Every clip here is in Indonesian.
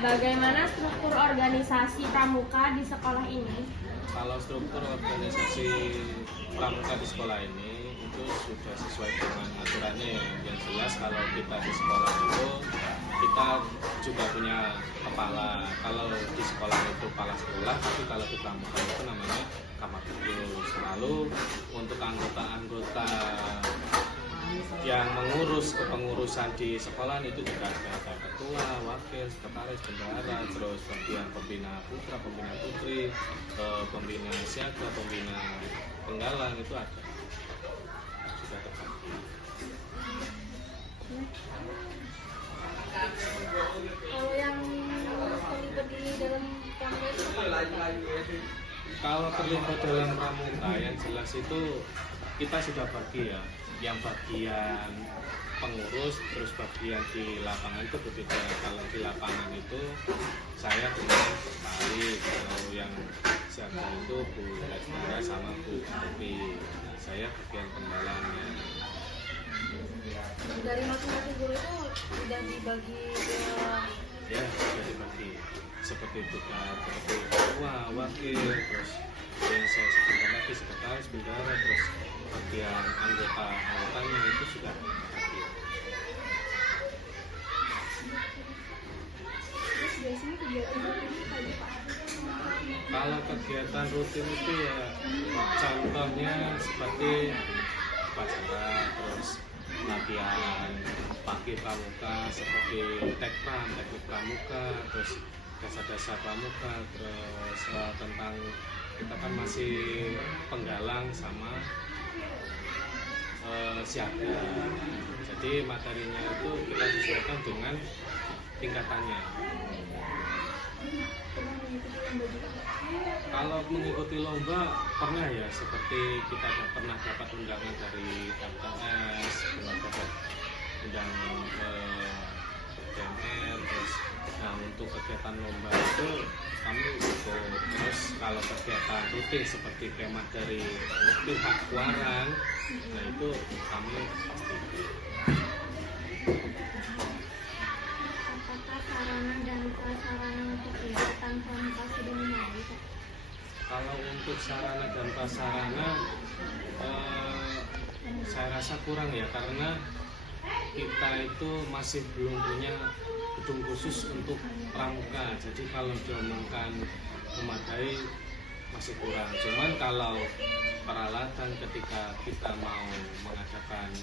Bagaimana struktur organisasi pramuka di sekolah ini? Kalau struktur organisasi pramuka di sekolah ini itu sudah sesuai dengan aturannya ya. Yang jelas kalau kita di sekolah itu kita juga punya kepala. Kalau di sekolah itu kepala sekolah, tapi kalau di pramuka itu namanya Kapagedus. Lalu untuk anggota-anggota yang mengurus kepengurusan di sekolah itu juga ada ketua, wakil, sekretaris, bendahara, terus bagian pembina putra, pembina putri, pembina siaga, pembina penggalang itu ada sudah terbagi. Kalau yang terlibat di dalam pramuka itu Kalau terlibat dalam pramuka yang jelas itu kita sudah bagi ya. Yang bagian pengurus, terus bagian di lapangan itu berbeda. Kalau di lapangan itu saya dengan Pak Ali, kalau yang siaga itu Bu Lesmara sama Bu Alfi. Saya bagian penggalangnya. dari masing-masing guru itu sudah dibagi ke Ya, sudah dibagi seperti tukar, seperti ketua, wakil, terus yang saya sebutkan lagi sekretaris, bendahara, terus bagian anggotanya itu sudah bagi. terus biasanya kegiatan ini kayak Pak? Kalau kegiatan rutin itu ya contohnya seperti upacara, terus latihan pagi pramuka seperti teknik pramuka, terus dasar-dasar pramuka, terus tentang kita kan masih penggalang sama siaga. Jadi materinya itu kita sesuaikan dengan tingkatannya. Kalau mengikuti lomba pernah ya, seperti kita pernah dapat undangan dari MTS, pernah dapat undangan ke DMR, terus nah untuk kegiatan lomba itu kami ikut. Terus kalau kegiatan rutin seperti kemah dari pihak Kuarang, nah itu kami pasti ikut. Apakah sarana dan prasarana untuk kegiatan pramuka sudah memadai, Pak? Kalau untuk sarana dan prasarana saya rasa kurang ya, karena kita itu masih belum punya gedung khusus untuk pramuka. Jadi kalau diomongkan memadai masih kurang. Cuman kalau peralatan ketika kita mau mengadakan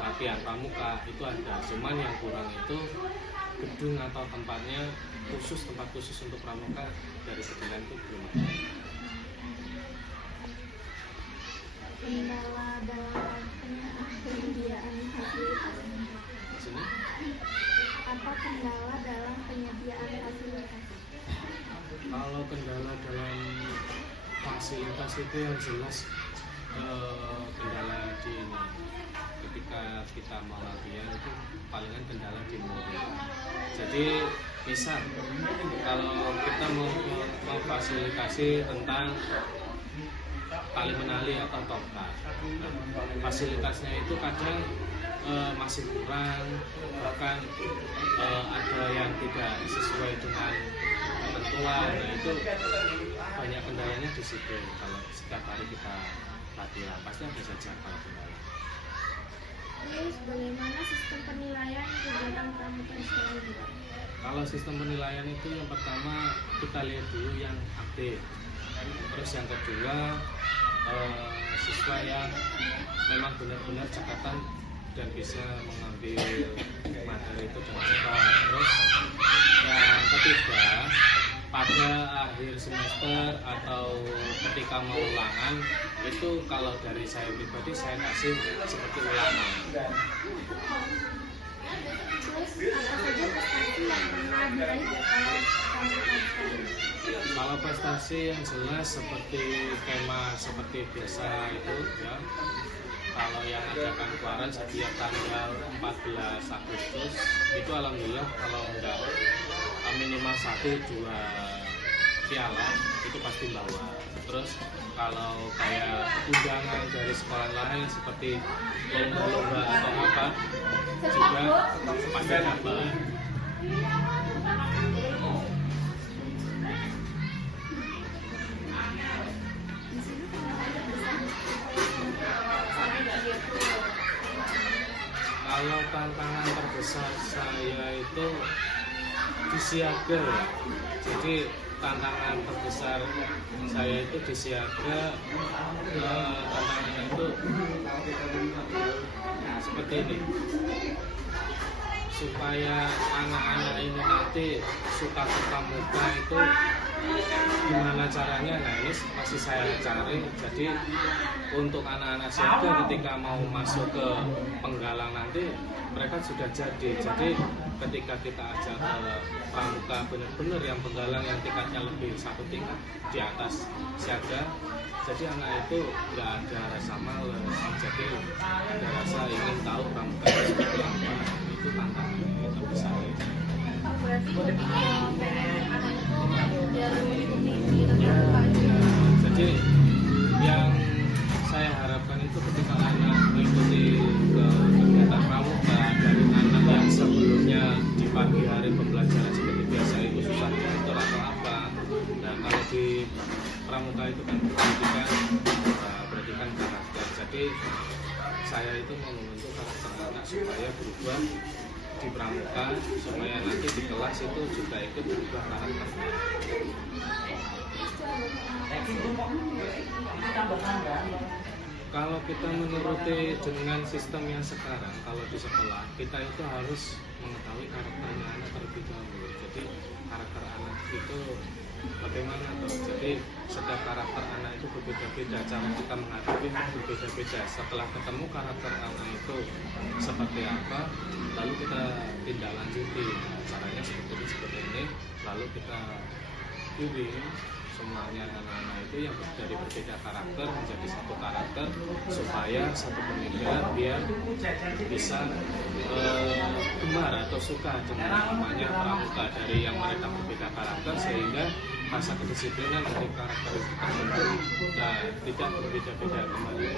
latihan pramuka itu ada. Cuman yang kurang itu gedung atau tempatnya khusus, tempat khusus untuk pramuka dari sekian itu belum ada. Kendala dalam penyediaan fasilitas. Di sini Apa kendala dalam penyediaan fasilitas? kalau kendala dalam fasilitas itu yang jelas kendala di ini. Ketika kita mau latihan itu palingan kendala di murid. Jadi misal kalau kita mau memfasilitasi tentang tali menali atau tongkat, nah, fasilitasnya itu kadang masih kurang, bahkan ada yang tidak sesuai dengan ketentuan. Nah itu banyak kendalanya di situ. Kalau setiap hari kita latihan pasti ada saja kalau kendala. Terus bagaimana sistem penilaian kegiatan pramuka di sekolah ini, Pak? Kalau sistem penilaian itu yang pertama kita lihat dulu yang aktif, terus yang kedua siswa yang memang benar-benar cekatan dan bisa mengambil materi itu dengan cepat. Terus yang ketiga, pada akhir semester atau ketika mau ulangan itu kalau dari saya pribadi saya kasih seperti ulangan. Terus apa saja prestasi yang pernah diraih oleh pramuka di sekolah ini? Kalau prestasi yang jelas seperti kemah seperti biasa itu ya. Kalau yang adakan Kuarang setiap tanggal 14 Agustus itu alhamdulillah kalau enggak minimal 1-2 piala itu pasti bawa. Terus kalau kayak undangan dari sekolah lain seperti lomba-lomba atau apa juga pasti dapat. terbesar saya itu di siaga ya. Jadi tantangan terbesar saya itu di siaga, tantangannya itu seperti ini, supaya anak-anak ini nanti suka ke pramuka itu gimana caranya. Nah ini masih saya cari. Jadi untuk anak-anak siaga ketika mau masuk ke penggalang nanti mereka sudah jadi ketika kita ajak ke pramuka benar-benar yang penggalang yang tingkatnya lebih satu tingkat di atas siaga, jadi anak itu nggak ada rasa males, jadi ada rasa ingin tahu pramuka itu seperti apa. Itu tantangannya terbesar. Berarti pengen anak itu biar mengikuti kegiatan Ya, pramuka ya. aja. Jadi yang saya harapkan itu ketika anak mengikuti kegiatan pramuka dari anak yang sebelumnya di pagi hari pembelajaran seperti biasa itu susah diatur atau apa. Nah kalau di pramuka itu kan pendidikan karakter. Jadi saya itu mau membentuk karakter anak supaya berubah di pramuka, supaya nanti di kelas itu juga ikut berubah karakternya. Kalau kita menuruti dengan sistem yang sekarang, kalau di sekolah kita itu harus mengetahui karakternya anak terlebih dahulu. Jadi karakter anak itu bagaimana toh? Jadi setiap karakter anak itu berbeda-beda, cara kita menghadapi berbeda-beda. Setelah ketemu karakter anak itu seperti apa, lalu kita tindak lanjuti. Caranya seperti ini, lalu kita bimbing semuanya anak-anak itu yang dari berbeda karakter menjadi satu karakter, supaya satu pemikiran biar bisa gemar atau suka dengan namanya pramuka dari yang mereka berbeda karakter, sehingga rasa kedisiplinan dari karakter itu terbentuk dan tidak berbeda-beda kembali.